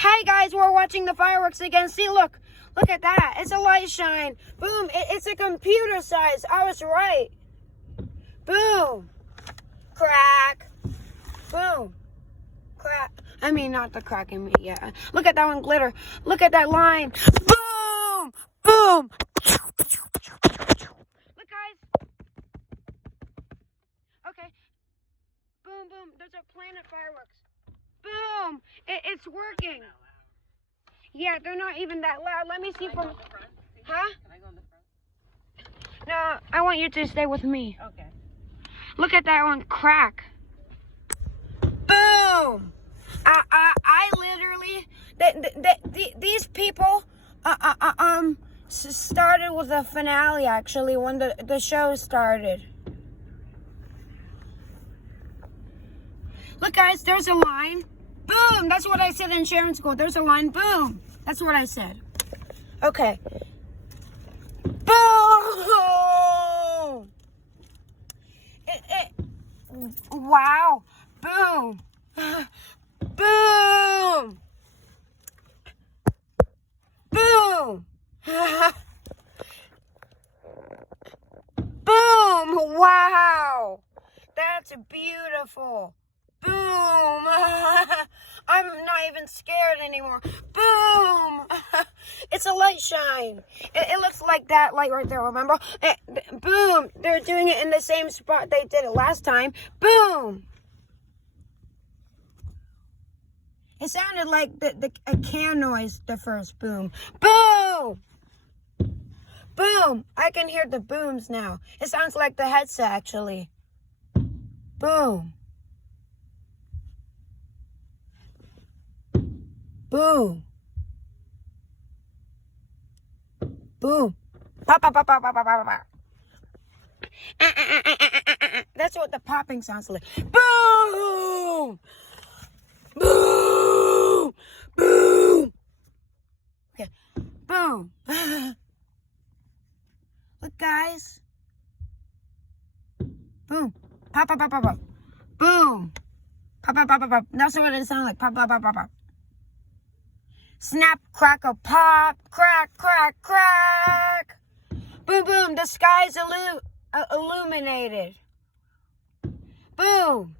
Hey guys, we're watching the fireworks again. See, look at that. It's a light shine. Boom, it's a computer size. I was right. Boom, crack, boom, crack. I mean, not the crack in me, yeah. Look at that one glitter. Look at that line. Boom, boom. Look, guys. Okay. Boom, boom. There's a planet fireworks. Boom. It's working. Yeah, they're not even that loud. Let me see from... Huh? Can I go in the front? No, I want you to stay with me. Okay. Look at that one crack. Boom. I literally... These people... started with the finale, actually, when the show started. Look, guys, there's a line. Boom! That's what I said in Sharon School. There's a line. Boom! That's what I said. Okay. Boom! Wow. Boom. Boom! Boom! Boom! Wow! That's beautiful. Boom! I'm not even scared anymore. Boom! It's a light shine. It looks like that light right there, remember? Boom! They're doing it in the same spot they did it last time. Boom! It sounded like a can noise, the first boom. Boom! Boom! I can hear the booms now. It sounds like the headset, actually. Boom! Boom. Boom. Pop, pop, pop, pop, pop, pop, pop, pop. That's what the popping sounds like. Boom. Boom. Boom. Okay. Boom. Look, guys. Boom. Pop, pop, pop, pop, pop. Boom. Pop, pop, pop, pop, pop. That's what it sounds like. Pop, pop, pop, pop, pop. Snap, crackle, pop, crack, crack, crack. Boom, boom, the sky's illuminated. Boom.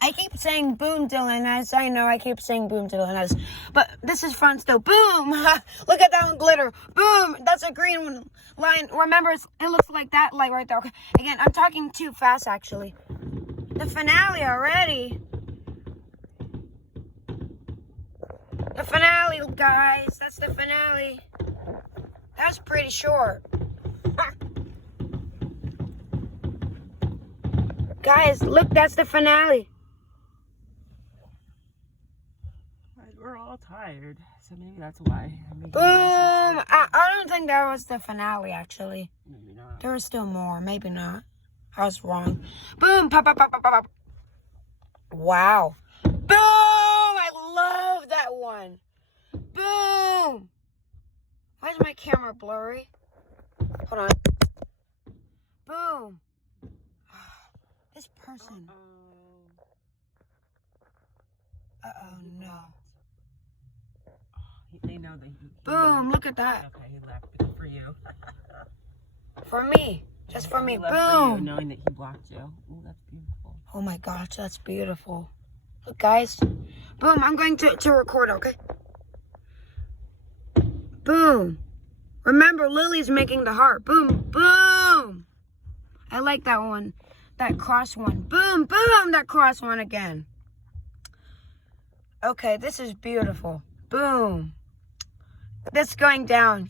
I keep saying boom, Dylan, as I know I keep saying boom, Dylan, as, but this is fun still. Boom. Look at that one glitter. Boom. That's a green one line. Remember, it looks like that light right there. Okay. Again, I'm talking too fast, actually. The finale already. The finale, guys. That's the finale. That's pretty short. Guys, look, that's the finale. We're all tired, so maybe that's why. Boom! I don't think that was the finale, actually. Maybe not. There was still more. Maybe not. I was wrong. Boom! Pop, pop, pop, pop, pop. Wow. Boom! I love that one. Boom! Why is my camera blurry? Hold on. Boom! This person. Uh-oh, no. They know that he Boom! Look at that. Okay, he left. Good for you. For me. Just for me. He left for you, Boom! knowing that he blocked you. Oh, that's beautiful. Oh my gosh, that's beautiful. Look, guys. Boom, I'm going to record, okay? Boom. Remember, Lily's making the heart. Boom, boom. I like that one. That cross one. Boom, boom, that cross one again. Okay, this is beautiful. Boom. This going down.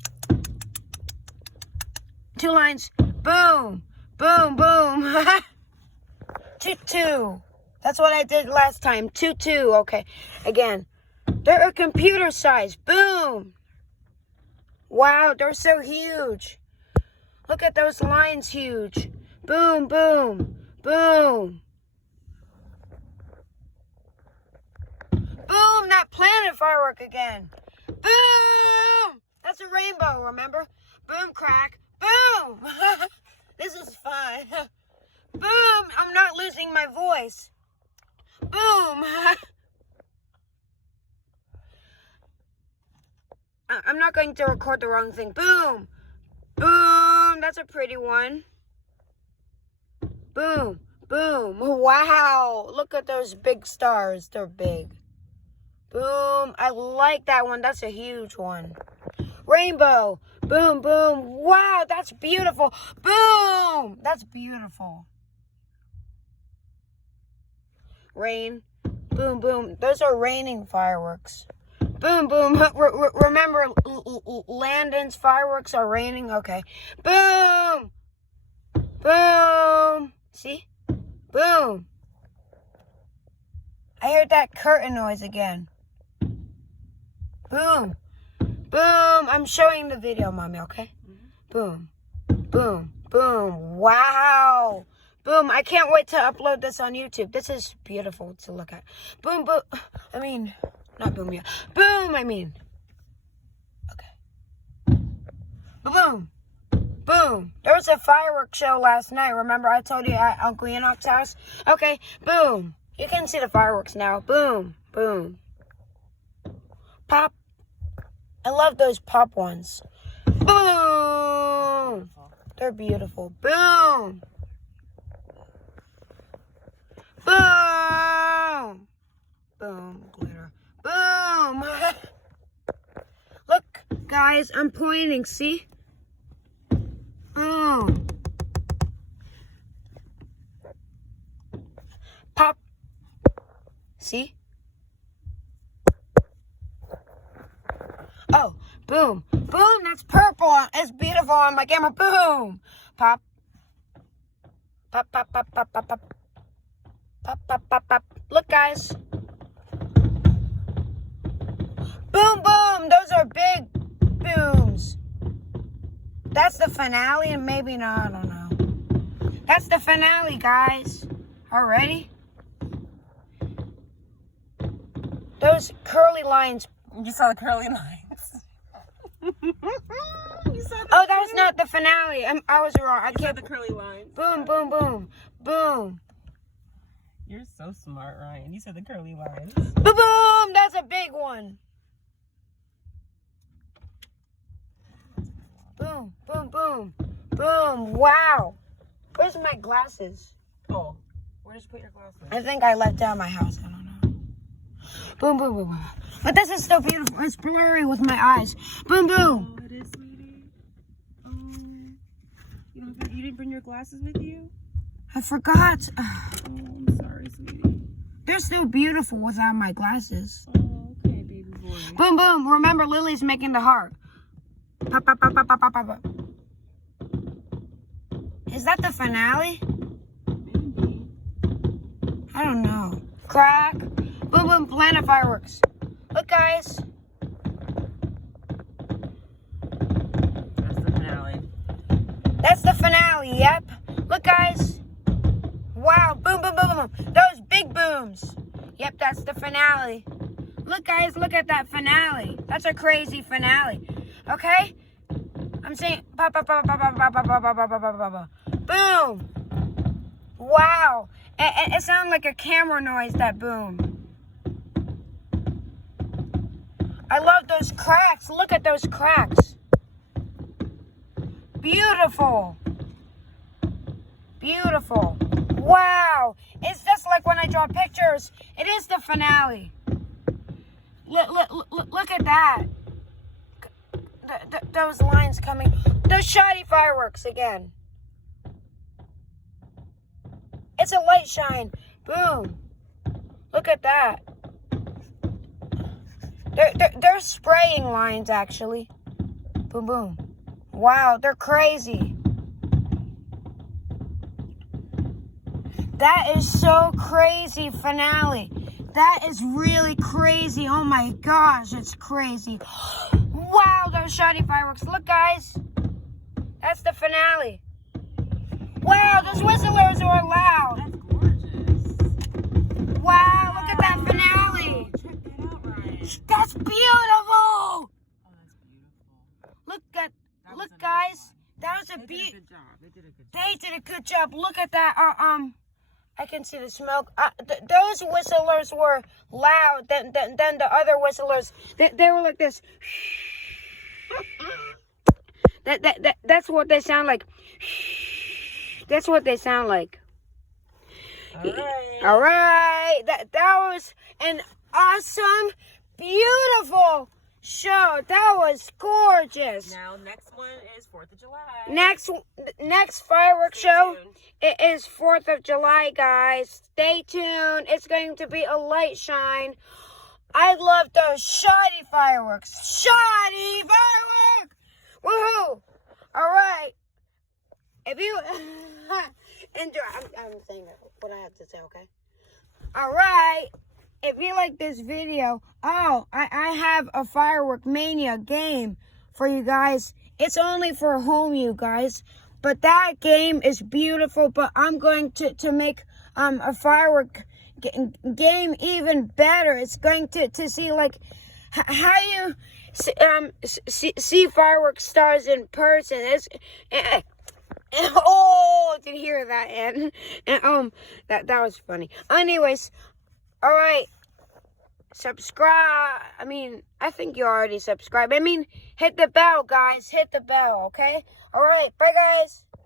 2 lines. Boom, boom, boom. 2, 2. That's what I did last time. 2, 2. Okay. Again. They're a computer size. Boom. Wow, they're so huge. Look at those lines huge. Boom, boom, boom. Boom, that planet firework again. Boom. That's a rainbow, remember? Boom, crack. Boom. This is fun. Boom. I'm not losing my voice. Boom. I'm not going to record the wrong thing. Boom. Boom. That's a pretty one. Boom. Boom. Wow. Look at those big stars. They're big. Boom. I like that one. That's a huge one. Rainbow. Boom, boom. Wow, that's beautiful. Boom. That's beautiful. Rain. Boom, boom. Those are raining fireworks. Boom, boom. Remember, Landon's fireworks are raining? Okay. Boom. Boom. See? Boom. I heard that curtain noise again. Boom. Boom. I'm showing the video, Mommy, okay? Boom. Boom. Boom. Wow. Boom. I can't wait to upload this on YouTube. This is beautiful to look at. Boom, boom. I mean, not boom, yeah. Boom, I mean. Okay. Boom. Boom. There was a fireworks show last night. Remember I told you at Uncle Enoch's house? Okay. Boom. You can see the fireworks now. Boom. Boom. Pop. I love those pop ones. Boom. They're beautiful. Boom. Boom. Boom. Glitter. Boom. Look, guys, I'm pointing. See? Boom. Pop. See? Oh, boom. Boom, that's purple. It's beautiful on my camera. Boom. Pop. Pop, pop, pop, pop, pop, pop. Pop, pop, pop, pop. Look, guys. Boom, boom. Those are big booms. That's the finale, and maybe not. I don't know. That's the finale, guys. Already? Those curly lines. You saw the curly lines. Oh, that was not the finale. I was wrong. I You saw can't. the curly lines. Boom, boom, boom, boom, You're so smart, Ryan. You said the curly lines. boom, boom. That's a big one. Boom, boom, boom, boom. Wow. Where's my glasses? Oh, where did you put your glasses? I think I left down my house. I don't know. Boom, boom, boom, boom. But this is still beautiful. It's blurry with my eyes. Boom, boom. Oh, it is, sweetie. You didn't bring your glasses with you? I forgot. Oh, I'm sorry, sweetie. They're still beautiful without my glasses. Oh, okay, baby boy. Boom, boom. Remember, Lily's making the heart. Pop, pop, pop, pop, pop, pop, pop. Is that the finale? Maybe. I don't know. Crack. Boom, boom. Planet fireworks. Look, guys. That's the finale. That's the finale. Yep. Look, guys. Wow. Boom, boom, boom, boom, boom. Those big booms. Yep, that's the finale. Look, guys. Look at that finale. That's a crazy finale. Okay? I'm saying pop, pop, pop, pop, pop, pop, pop, pop, pop, pop, pop, pop, pop. Boom. Wow. It sounded like a camera noise, that boom. I love those cracks. Look at those cracks. Beautiful. Beautiful. Wow. It's just like when I draw pictures. It is the finale. Look at that. Those lines coming. Those shoddy fireworks again. It's a light shine. Boom. Look at that. They're spraying lines, actually. Boom, boom. Wow, they're crazy. That is so crazy, finale. That is really crazy. Oh my gosh, it's crazy. Wow, those shiny fireworks. Look, guys. That's the finale. Wow, those whistlers are loud. That's gorgeous. Wow, look at that finale. Check that out, Ryan. That's beautiful. Oh, that's beautiful. Look, guys. That was a They did a good job. They did a good job. They did a good job. Look at that. I can see the smoke. Those whistlers were loud. Then the other whistlers, they were like this. That's what they sound like. That's what they sound like. All right. That was an awesome, beautiful show. That was gorgeous. Now, next one is 4th of July. Next fireworks show. Tuned. It is 4th of July, guys. Stay tuned. It's going to be a light shine. I love those shoddy fireworks. Shoddy fireworks! Woohoo! All right. If you enjoy, I'm saying what I have to say, okay? All right. If you like this video, I have a Firework Mania game for you guys. It's only for home, you guys. But that game is beautiful. But I'm going to make a firework game even better. It's going to see like how you see firework stars in person. Oh, did you hear that? And that was funny. Anyways, all right. Subscribe. I think you already subscribed. Hit the bell, guys. Hit the bell, okay? All right. Bye, guys.